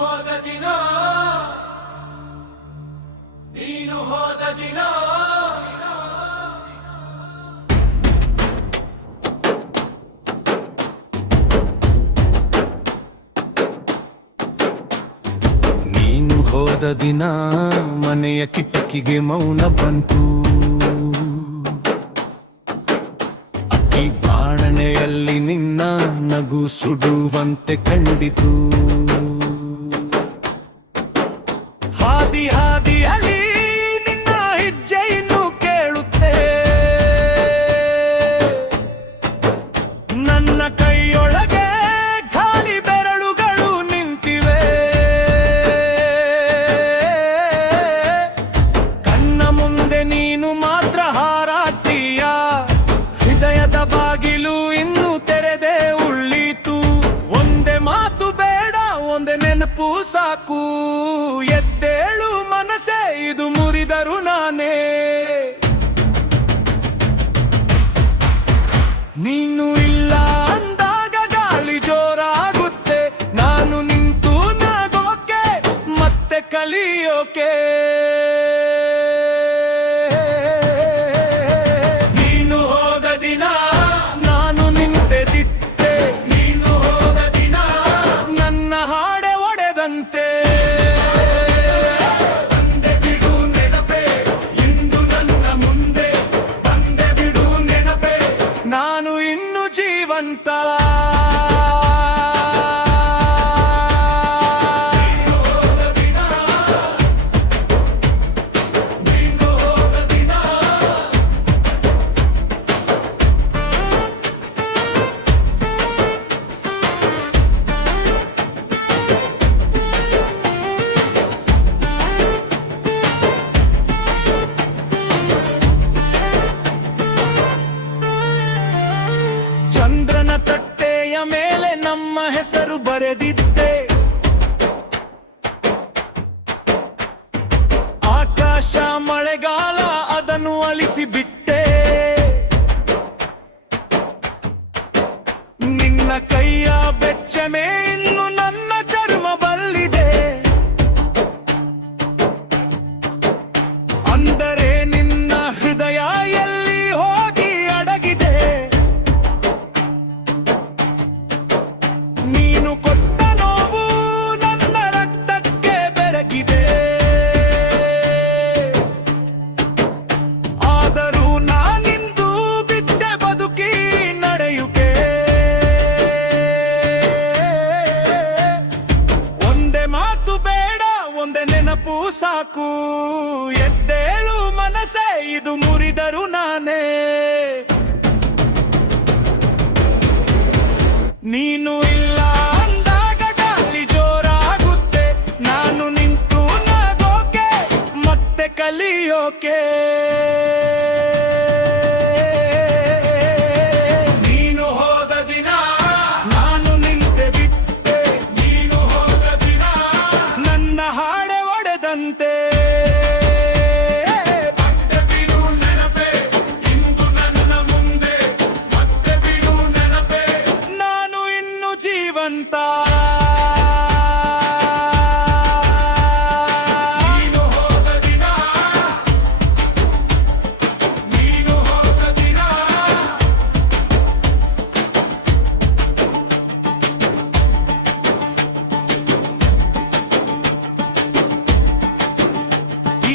ಹೋದ ದಿನ ನೀನು ಹೋದ ದಿನ ನೀನು ಹೋದ ದಿನ ಮನೆಯ ಕಿಟಕಿಗೆ ಮೌನ ಬಂತು. ಈ ಬಾಣನೆಯಲ್ಲಿ ನಿನ್ನ ನಗು ಸುಡುವಂತೆ ಕಂಡಿತು. ಹಾದಿ ಹಾದಿಯಲ್ಲಿ ನಿನ್ನ ಹೆಜ್ಜೆಯನ್ನು ಕೇಳುತ್ತೆ. ನನ್ನ ಕೈಯೊಳಗೆ ಖಾಲಿ ಬೆರಳುಗಳು ನಿಂತಿವೆ. ಕಣ್ಣ ಮುಂದೆ ನೀನು ಮಾತ್ರ ಹಾರಾಡ್ತೀಯ. ಹೃದಯದ ಬಾಗಿಲು ಇನ್ನು ತೆರೆದೇ ಉಳ್ಳಿತು. ಒಂದೇ ಮಾತು ಬೇಡ, ಒಂದೇ ನೆನಪು ಸಾಕು. ಎದ್ದೇಳು ಮನಸ್ಸೇ, ಇದು ಮುರಿದರು ನಾನೇ. ನೀನು ಇಲ್ಲ ಅಂದಾಗ ಗಾಳಿ ಜೋರಾಗುತ್ತೆ. ನಾನು ನಿಂತು ನಗೋಕೆ ಮತ್ತೆ ಕಲಿಯೋಕೆ. ನೀನು ಹೋದ ದಿನ ನಾನು ನಿಂತೆ ದಿಟ್ಟೆ. ನೀನು ಹೋದ ದಿನ ನನ್ನ ಹಾಡೆ ಒಡೆದಂತೆ. ಬಂದೆ ಬಿಡು ನೆನಪೆ, ಇಂದು ನನ್ನ ಮುಂದೆ ಬಂದೆ ಬಿಡು ನೆನಪೆ. ನಾನು ಇನ್ನು ಜೀವಂತ. ಚಂದ್ರನ ತಟ್ಟೆಯ ಮೇಲೆ ನಮ್ಮ ಹೆಸರು ಬರೆದಿದ್ದೆ. ಆಕಾಶ ಮಳೆಗಾಲ ಅದನ್ನು ಅಳಿಸಿ ಬಿಟ್ಟೆ. ನಿನ್ನ ಕೈಯ ಬೆಚ್ಚನೆ ಇನ್ನು ನನ್ನ ಚರ್ಮ ಬಲ್ಲಿದೆ. ಅಂದರೆ ನಿನ್ನ ಹೃದಯ ಎಲ್ಲಿ ಹೋಗಿ ಅಡಗಿದೆ. ನೀನು ಕೊಟ್ಟ ನೋವು ನನ್ನ ರಕ್ತಕ್ಕೆ ಬೆರಗಿದೆ. ಆದರೂ ನಾನಿಂದು ಬಿದ್ದೆ ಬದುಕಿ ನಡೆಯುಕೆ. ಒಂದೇ ಮಾತು ಬೇಡ, ಒಂದೇ ನೆನಪು ಸಾಕು. ಎದ್ದೇಳು ಮನಸ್ಸೇ, ಇದು ಮುರಿದರು ನಾನೇ. ನೀನು ಇಲ್ಲ ಅಂದಾಗ ಗಾಳಿ ಜೋರಾಗುತ್ತೆ. ನಾನು ನಿಂತು ನಗೋಕೆ ಮತ್ತೆ ಕಲಿಯೋಕೆ. ನೀನು ಹೋದ ದಿನ ನಾನು ನಿಂತೆ ಬಿಟ್ಟೆ. ನೀನು ಹೋದ ದಿನ ನನ್ನ ಹಾಡೆ ಒಡೆದಂತೆ. ಮತ್ತೆ ಬಿಡು ನೆನಪೆ, ಇಂದು ನನ್ನ ಮುಂದೆ ಮತ್ತೆ ಬಿಡು ನೆನಪೆ. ನಾನು ಇನ್ನು ಜೀವಂತ. ನೀನು ಹೋದ ದಿನ ನೀನು ಹೋದ ದಿನ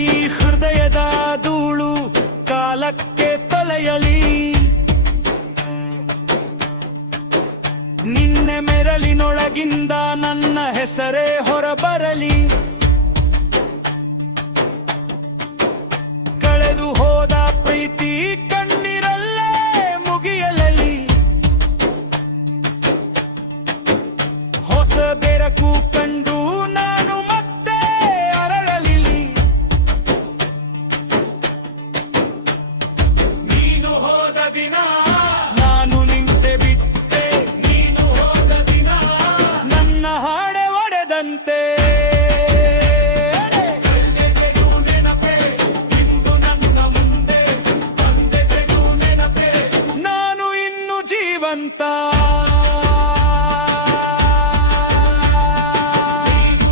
ಈ ಹೃದಯದ ಧೂಳು ಕಾಲಕ್ಕೆ ತೊಲೆಯಲಿ. ನಿನ್ನೆ ಮೆರಳಿನೊಳಗಿಂದ ನನ್ನ ಹೆಸರೇ ಹೊರಬರಲಿ. ಕಳೆದು ಹೋದ ಪ್ರೀತಿ ಕಣ್ಣೀರಲ್ಲೇ ಮುಗಿಯಲಲಿ. ಹೊಸ ಬೆಳಕು ಕಂಡು ನಾನು ಮತ್ತೆ ಅರಳಲಿ. ನೀನು ಹೋದ ದಿನ ನಾನು ನಿಂತೆ ಬಿಟ್ಟೆ. ನೀನು ಹೋದ ದಿನ ನನ್ನ ಹಾಡೆ ಒಡೆದಂತೆ. ಬಂದೆ ಬಿಡು ನೆನಪೆ, ಇಂದು ನನ್ನ ಮುಂದೆ ಬಂದೆ ಬಿಡು ನೆನಪೆ. ನಾನು ಇನ್ನು ಜೀವಂತ. ನೀನು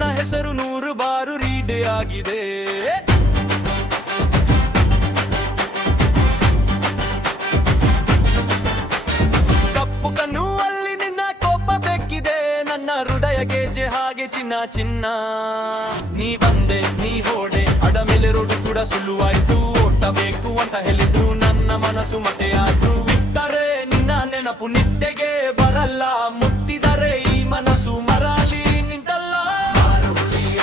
ನನ್ನ ಹೆಸರು 100 ಬಾರು ರೀಡ್ ಆಗಿದೆ. ಕಪ್ಪು ಕಣ್ಣು ಅಲ್ಲಿ ನಿನ್ನ ಕೋಪ ಬೆಕ್ಕಿದೆ, ನನ್ನ ಹೃದಯ ಗೆಜೆ ಹಾಗೆ ಚಿನ್ನ ಚಿನ್ನ. ನೀ ಬಂದೆ ನೀ ಹೋಡೆ ಅಡ ಮೇಲೆ ರೋಡು ಕೂಡ ಸುಳ್ಳುವಾಯ್ತು, ಓಟಬೇಕು ಅಂತ ಹೇಳಿದ್ರು ನನ್ನ ಮನಸ್ಸು ಮತೆಯಾದ್ರು. ಬಿಟ್ಟರೆ ನಿನ್ನ ನೆನಪು ನಿದ್ದೆಗೆ ಬರಲ್ಲ, ಮುಟ್ಟಿದರೆ ಈ ಮನಸ್ಸು ಮರಳಿ ನಿಂತಲ್ಲ. ಬಾರು ಹುಲಿಯ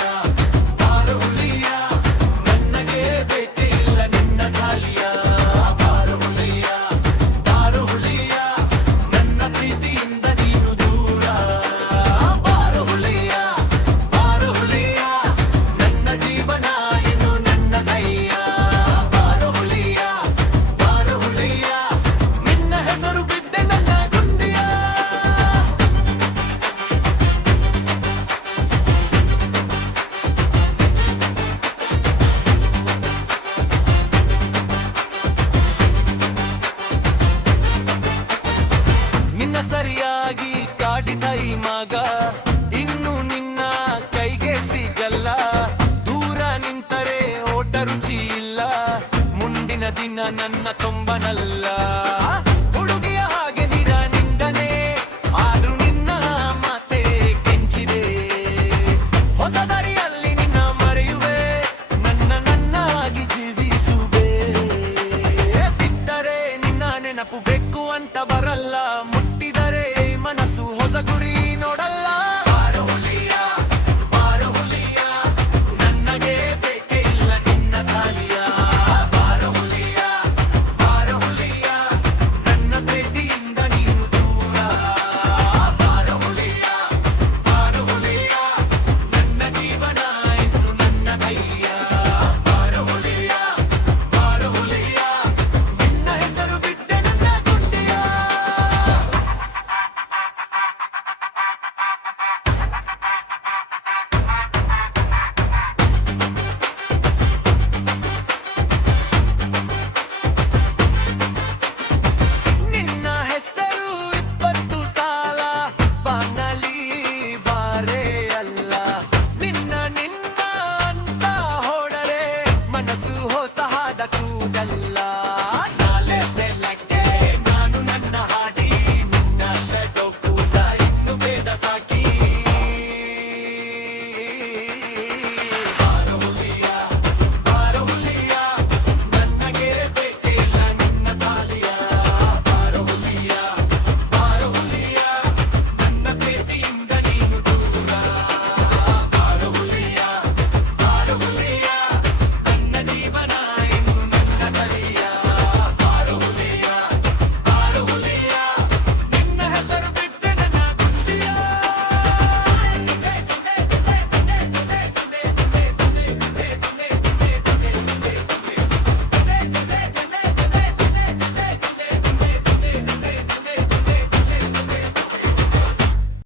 ಬಾರು ಹುಲಿಯ, ನನಗೆ ಬೇಟೆ ಇಲ್ಲ ನಿನ್ನ ಗಾಳಿಯ. ಬಾರು ಹುಲಿಯ ಬಾರು ಹುಲಿಯ, ನನ್ನ ಪ್ರೀತಿಯಿಂದ ನೀನು ದೂರ. ಬಾರು ಹುಲಿಯ ಬಾರು ಹುಲಿಯ, ನನ್ನ ಜೀವನ ಇನ್ನು ನನ್ನ ಕೈಯ. ಬಾರು ಹುಲಿಯ ಬಾರು ಹುಲಿಯ, ನಿನ್ನ ಹೆಸರು ಬಿದ್ದೆ ನನ್ನ ಗುಂಡಿಯ. ನಿನ್ನ ಸರಿಯಾಗಿ ಕಾಡಿದ ಈ ಮಗ ಇನ್ನು ನಿನ್ನ ಕೈಗೆ ಸಿಗಲ್ಲ. ದೂರ ನಿಂತರೆ ಓಟ ರುಚಿ ಇಲ್ಲ, ಮುಂದಿನ ದಿನ ನನ್ನ ತೊಂಬನಲ್ಲ.